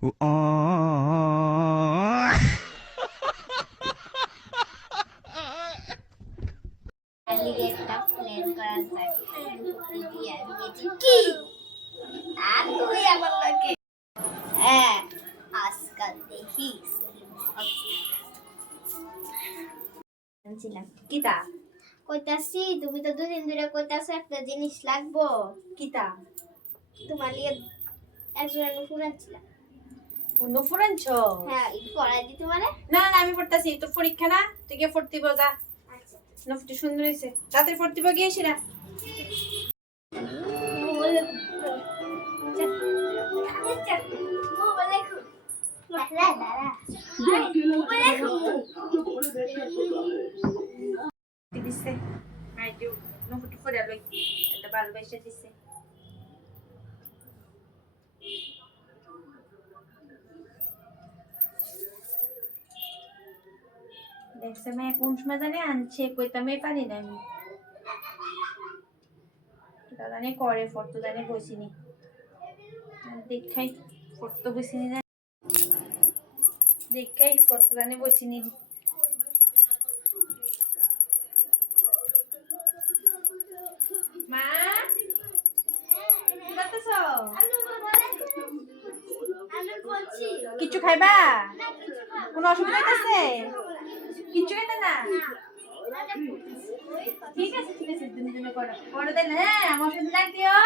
একটা প্ল্যান করা যায় বিয়ে নিয়েছি কি আর তুই আমার লাগে হ্যাঁ আজকাল দেখিস কিতা কইতাছি তুমি তো দুদিন ধরে কইতাছো একটা জিনিস লাগবো কিতা তোমার লিয়ে একজন ফুরান ছিল নফর আনছ? হ্যাঁ একটু পড়াই দিতে পারে না না আমি পড়তাছি, তোর পরীক্ষা না, তুই গিয়ে পড়তে যা। নফটি সুন্দর হয়েছে, রাতের পড়তে গিয়েছি না। দিছে আইডিও নফটি পড়া লই এটা ভালোবাসা দিছে। দেখছে মেয়ে কোন সময় জানে আনছে, কইতাম পারি না আমি। জানে করে ফটো জানে বসিনি, দেখাই ফটো বসিনি না, দেখাই ফটো জানে বসিনি। মা কি করতেছো? কিছু খাইবা? কোনো অসুবিধা আছে? কিচ্ছু খেতে না? ঠিক আছে ঠিক আছে, তুমি তুমি করো করো দেন। হ্যাঁ আমার সাথে লাগিও।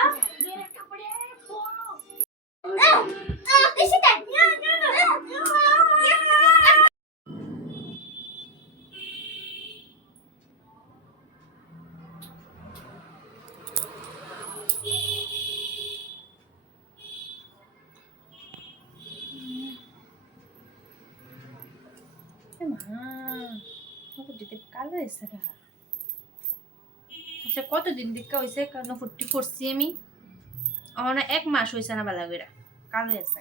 কালো হয়েছে কতদিন দিকে হয়েছে কারণ ফুটি করছি আমি, আমার 1 মাস হয়েছে না বালা করে কালো হয়েছে।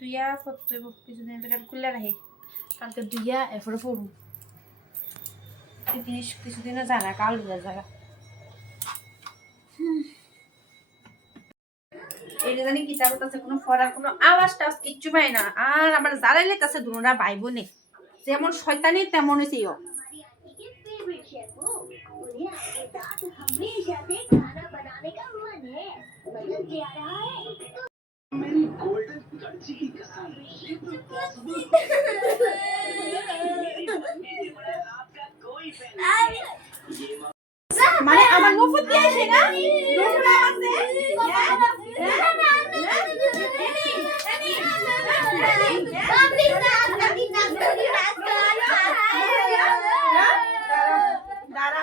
দুইয়া ফটো কিছুদিন খুলে রাখি, কালকে দুইয়া এরপরে পড়ু জিনিস কিছুদিনও জানা কালো হয়ে জায়গা। এটা জানি কি তার কাছে কোনো ফরার কোনো আওয়াজ টাওয়াজ কিচ্ছু পাই না। আর আমার জ্বালাইলে কাছে দুনোরা ভাই বোনে যেমন শয়তানি তেমন হয়েছে। মানে আমার মুফত দিয়ে আসে না নোংরা আছে। দাঁড়া